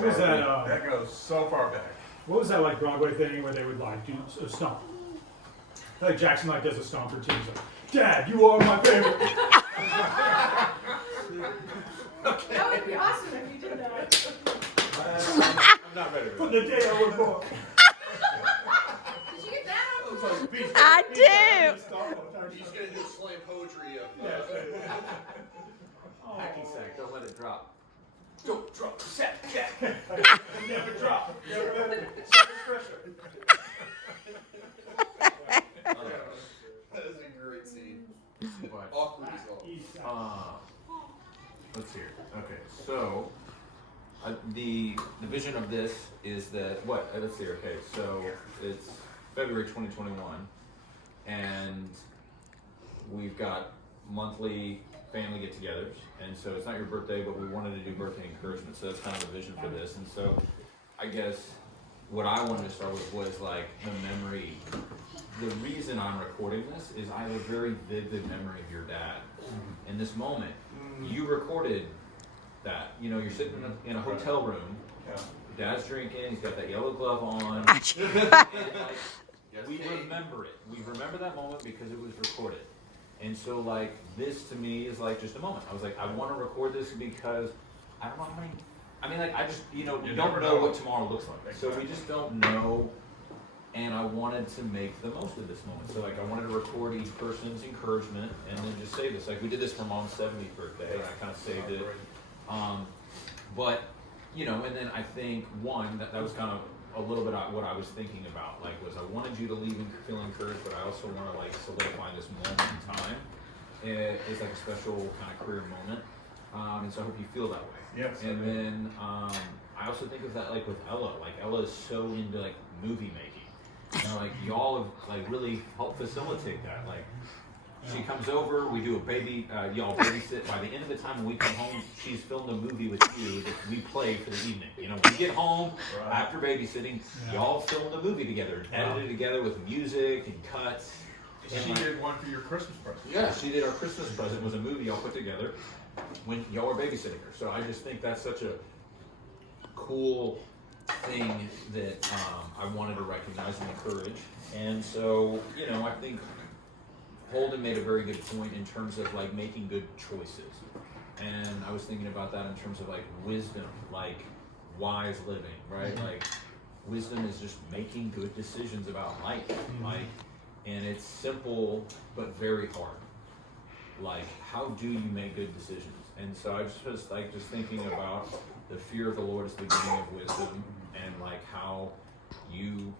What was that? That goes so far back. What was that like Broadway thing where they would like do a stomp? Like Jackson like does a stomp routine. He's like, Dad, you are my favorite. Okay. That would be awesome if you did that. I'm not ready for From that. the day I was born. Did you get that on? I do. He's gonna do slam poetry of Hacky sack, don't let it drop. Don't drop the sack, Jack. Never drop. Never let it. That is a great scene. But, Awkward as all. let's see here. Okay, so the vision of this is that let's see. Okay, so it's February 2021, and we've got monthly family get-togethers, and so it's not your birthday, but we wanted to do birthday encouragement. So that's kind of the vision for this, and so I guess what I wanted to start with was like the memory. The reason I'm recording this is I have a very vivid memory of your dad. In this moment, you recorded that. You know, you're sitting in a hotel room. Your dad's drinking. He's got that yellow glove on. And like, we remember it. We remember that moment because it was recorded. And so, like, this to me is like just a moment. I was like, I want to record this because I don't know how many. I mean, like, I just, you don't know what tomorrow looks like. So we just don't know. And I wanted to make the most of this moment. So, like, I wanted to record each person's encouragement and then just say this. Like, we did this for Mom's 70th birthday, and I kind of saved it. But, you know, and then I think, that was kind of a little bit what I was thinking about. Like, was I wanted you to leave and feel encouraged, but I also want to, like, solidify this moment in time. It's like a special kind of career moment. And so I hope you feel that way. Yes. And then I also think of that, like, with Ella. Like, Ella is so into, like, movie making. You know, like, y'all have, like, really helped facilitate that. Like, she comes over, we do y'all babysit. By the end of the time when we come home, she's filmed a movie with you that we play for the evening. You know, we get home after babysitting, y'all filmed a movie together, edited together with music and cuts. She did one for your Christmas present. Yeah, she did our Christmas present. It was a movie y'all put together when y'all were babysitting her. So I just think that's such a cool thing that I wanted to recognize and encourage. And so, you know, I think Holden made a very good point in terms of like making good choices. And I was thinking about that in terms of like wisdom, like wise living, right? Like wisdom is just making good decisions about life. Like, and it's simple but very hard. Like, how do you make good decisions? And so I was just thinking about the fear of the Lord is the beginning of wisdom, and like how you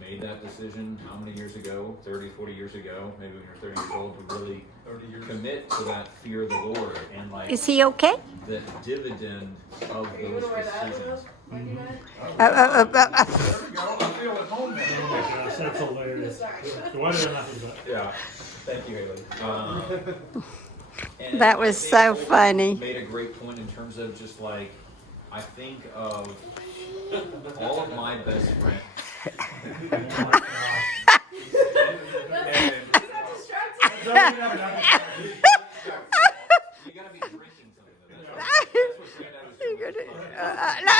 made that decision how many years ago, 30, 40 years ago, maybe when you're 30 years old, to really commit to that fear of the Lord, and like Is he okay? the dividend of those decisions. Like you guys? There we go. I feel at home now. Oh my gosh, that's hilarious. Why did I not do that? Yeah, thank you, Haley. And That was I think so Holden funny. Made a great point in terms of just like, I think of all of my best friends. Is that distracting? You gotta be drinking something. That's what Granddad was doing. No.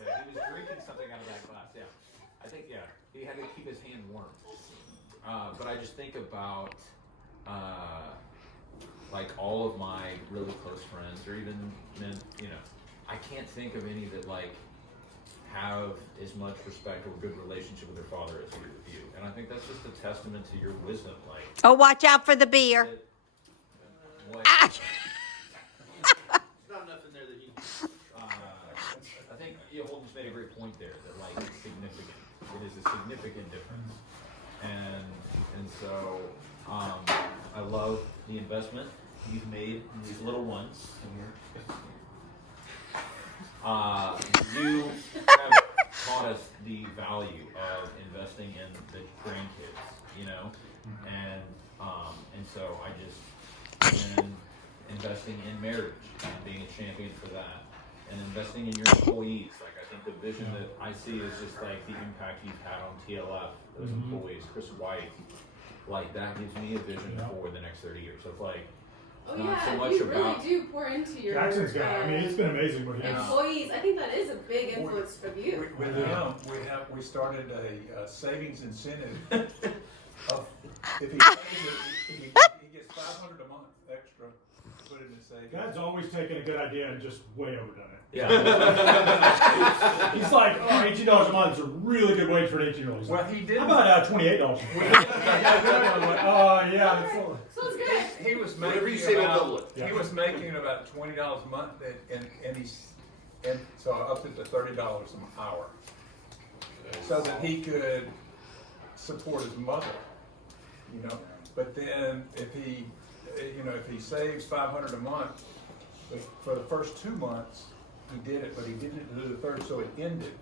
Yeah, he was drinking something out of that glass. Yeah, I think he had to keep his hand warm. But I just think about like all of my really close friends, or even men. You know, I can't think of any that like have as much respect or good relationship with their father as you. And I think that's just a testament to your wisdom. Like, Oh, watch out for the beer. what, Ah. There's not enough in there that he. I think Holden's made a great point there that like it's significant. It is a significant difference, and so I love the investment you've made in these little ones. You have taught us the value of investing in the grandkids, you know, and so I just been investing in marriage and being a champion for that, and investing in your employees. Like, I think the vision that I see is just like the impact you've had on TLF, those employees, Chris White. Like, that gives me a vision for the next 30 years of like, Oh not yeah, so much you about. really do pour into your Jackson's got. I mean, it's been amazing what he's. employees. I think that is a big influence for you. With him, we started a savings incentive of, if he saves it, he gets $500 a month extra to put in his savings. God's always taken a good idea and just way overdone it. Yeah. He's like, oh, $18 a month is a really good wage for an 18-year-old. Well, he did. How about $28? Oh yeah. It's all- So it's good. He was Whatever you making say, we'll about, double it. Yeah. he was making about $20 a month, and so up it to $30 an hour, so that he could support his mother, you know. But then if he, if he saves $500 a month, for the first 2 months he did it, but he didn't do the third, so it ended.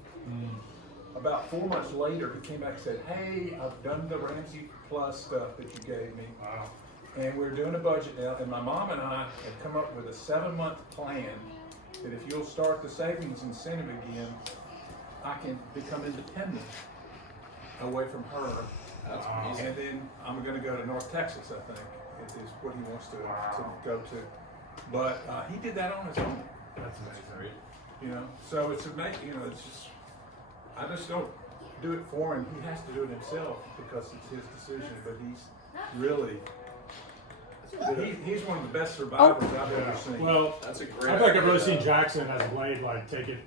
About 4 months later, he came back and said, "Hey, I've done the Ramsey Plus stuff that you gave me. Wow. And we're doing a budget now, and my mom and I have come up with a 7-month plan that if you'll start the savings incentive again, I can become independent away from her. That's Wow. amazing. And then I'm gonna go to North Texas, I think, is what he wants to go to. But he did that on his own, That's amazing. you know? So it's amazing, it's just, I just don't do it for him. He has to do it himself because it's his decision, but he's really, he's one of the best survivors I've ever seen. Well, That's a great. I feel like I've really idea. seen Jackson as of late, like take it.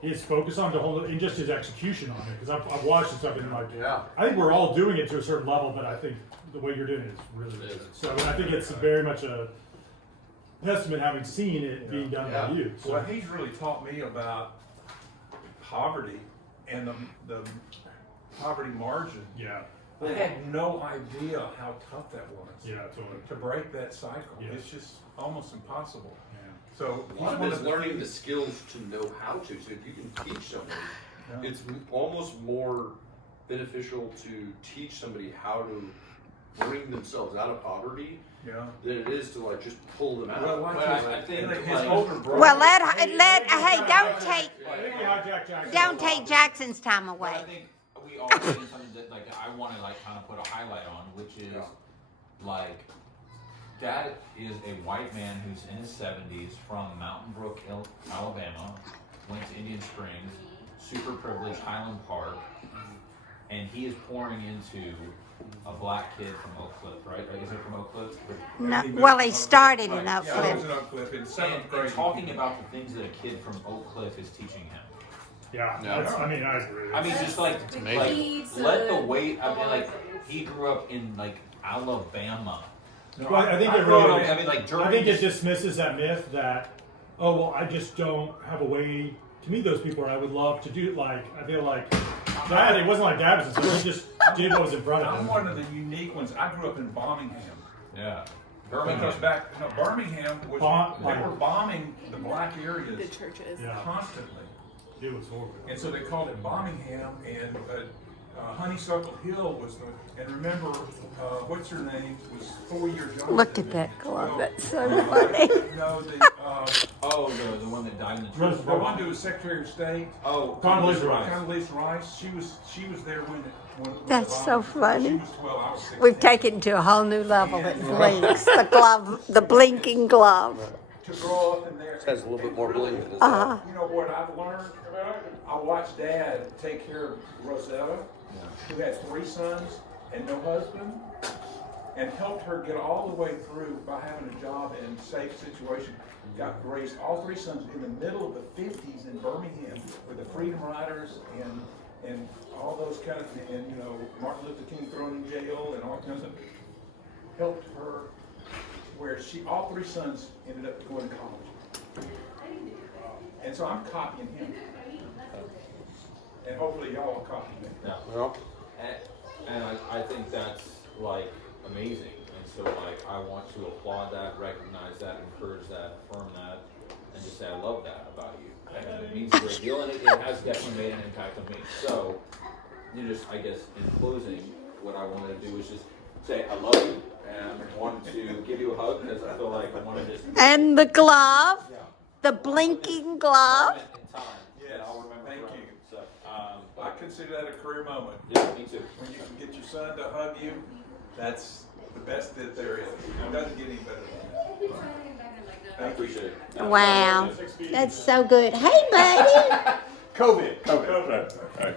His focus on the whole, and just his execution on it. Because I've watched and stuff, and like, Yeah. I think we're all doing it to a certain level, but I think the way you're doing it is really It good. is. So and I think it's very much a testament having seen it being done by Yeah. you. So. Well, he's really taught me about poverty and the poverty margin. Yeah, I had no idea how tough that was. yeah, totally. To break that cycle, Yes. it's just almost impossible. Yeah. So A lot of it is learning the skills to know how to. So if you can teach somebody, Yeah. it's almost more beneficial to teach somebody how to bring themselves out of poverty Yeah. than it is to like just pull them out. Well, like Well, his, I think, his like- older brother. Well, hey, don't take, I think we hijacked Jackson. don't take Jackson's time But I away. think we all did something that like I want to like kind of put a highlight on, which is like Dad is a white man who's in his 70s from Mountain Brook, Alabama, went to Indian Springs, super privileged Highland Park, and he is pouring into a black kid from Oak Cliff, right? Is it from Oak Cliff? No, well, he started in Oak Yeah, I was Cliff. in Oak Cliff in And, 7th grade. and talking about the things that a kid from Oak Cliff is teaching him. Yeah, No. that's, I mean, I agree. I mean, just like, amazing. let the weight. I mean, like he grew up in like Alabama. No, Well, I think it Bro, really. I mean, like Germany. I think it dismisses that myth that, oh well, I just don't have a way to meet those people, or I would love to do. Like, I feel like Dad. It wasn't like Dad was. He just did what was in front of I'm him. one of the unique ones. I grew up in Birmingham. Yeah. Because Birmingham was, they were bombing the black areas churches. Yeah, constantly. it was horrible. And so they called it Birmingham, and Honeysuckle Hill was the, and remember, what's her name, was 4 years younger. Look than at me. that glove, Well, that's so funny. No, Oh, the one that died in the Rose- church. the one who was Secretary of State, Oh, Condoleezza Rice. Condoleezza Rice, she was there when That's the so bombing- funny. She was 12, I was 16. We've taken it to a whole new level. It blinks, the glove, the blinking glove. To grow up in there. It has a little bit more bling than this. Uh-huh. You know what I've learned? I watched Dad take care of Rosetta, who had 3 sons and no husband, and helped her get all the way through by having a job in a safe situation. Got raised all 3 sons in the middle of the 50s in Birmingham with the Freedom Riders and all those kind of, and Martin Luther King thrown in jail and all kinds of, helped her where all 3 sons ended up going to college. And so I'm copying him. And hopefully y'all will copy me. Yeah. Well, And I think that's like amazing. And so like I want to applaud that, recognize that, encourage that, affirm that, and just say I love that about you. And it means a great deal, and it has definitely made an impact on me. So, I guess in closing, what I wanted to do is just say I love you and wanted to give you a hug because I feel like I want to just And the glove, the blinking glove. moment in time. Yes, that I'll remember thank forever. you. So, I consider that a career moment. yeah, me too. When you can get your son to hug you, that's the best that there is. It doesn't get any better than that. I appreciate it. Wow. That's so good. Hey, buddy. COVID. Right.